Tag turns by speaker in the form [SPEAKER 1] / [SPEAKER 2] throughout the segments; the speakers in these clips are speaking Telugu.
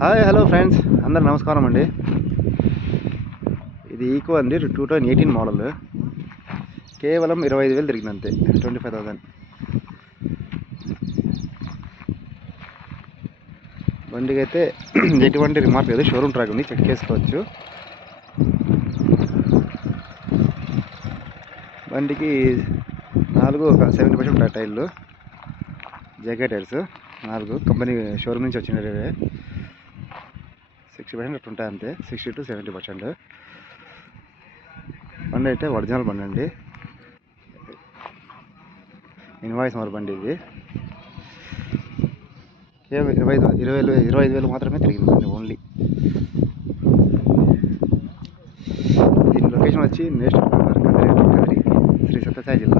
[SPEAKER 1] Hi hello friends. అందరు నమస్కారం అండి. ఇది ఈకో అండి టూ థౌజండ్ ఎయిటీన్ మోడల్. కేవలం ఇరవై ఐదు వేలు తిరిగింది అంతే ట్వంటీ ఫైవ్ థౌసండ్. బండికి అయితే ఎటువంటి రిమార్క్ లేదు షోరూమ్ ట్రాక్ ఉంది చెక్ చేసుకోవచ్చు. బండికి నాలుగు ఒక సెవెంటీ పర్సెంట్ టైర్లు. జేకే టైర్స్ నాలుగు. కంపెనీ షోరూమ్ నుంచి వచ్చిన సిక్స్టీ పర్సెంట్ అట్లా ఉంటాయి అంతే. Sixty to seventy percent. బండి అయితే ఒరిజినల్ బండి అండి ఇన్వాయిస్ మరి బండి ఇది. కేవలం ఇరవై ఇరవై వేలు ఇరవై ఐదు వేలు మాత్రమే తిరిగింది బండి ఓన్లీ. దీని లొకేషన్ వచ్చి national park Kadiri Kadiri Sri Sathya Sai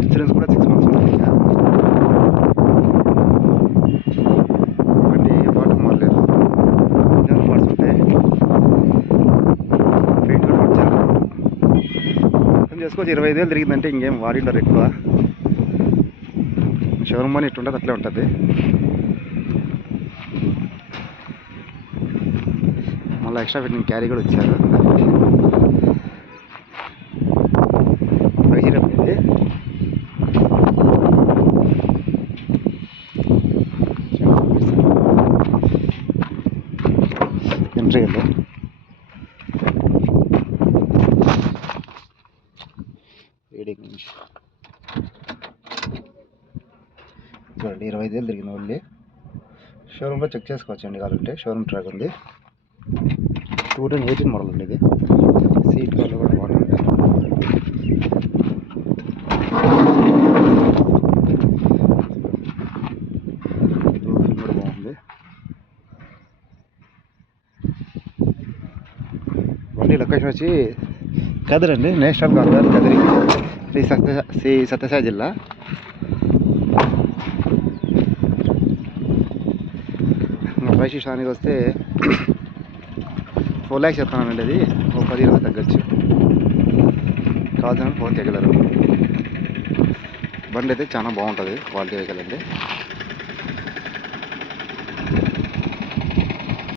[SPEAKER 1] insurance కూడా సిక్స్ మంత్స్ ఉంటుంది ఇంకా బండి పాటు మారలేదు ఒరిజినల్ పార్ట్స్ ఉంటాయి వెయిట్ కూడా ఒరిజినల్ అర్థం చేసుకోవచ్చు ఇరవై ఐదు వేలు తిరిగిందంటే ఇంకేం వాడింటారు ఎక్కువ. షోరూమ్ అని ఇట్టుంటుంది అట్లే ఉంటుంది. మళ్ళీ ఎక్స్ట్రా ఫిట్టింగ్ క్యారీ కూడా ఇచ్చారు. ఫైవ్ జీరో ఇది ఎంట్రీ కదా రీడింగ్ నుంచి చూడండి ఇరవై ఐదు వేలు తిరిగింది ఓన్లీ. షోరూంలో చెక్ చేసుకోవచ్చు అండి కావాలంటే. షోరూమ్ ట్రాక్ ఉంది. టూ థౌజండ్ ఎయిటీన్ మోడల్ ఉంది ఇది. సీట్ కవర్లు కూడా బాగుంటుంది రూఫింగ్ కూడా బాగుంది. బండి లొకేషన్ వచ్చి కదరండి నేషనల్ కాదు కదిరి. శ్రీ సత్య శ్రీ సత్యసాయి జిల్లా. ఇంకా ప్రైస్ విషయానికి వస్తే ఫోర్ ల్యాక్స్ చెప్తానండి అది. ఒక పది ఇరవై తగ్గచ్చు. కావాల్సిన ఫోన్ చేయగలరు. బండి అయితే చాలా బాగుంటుంది క్వాలిటీ వెహికల్ అంటే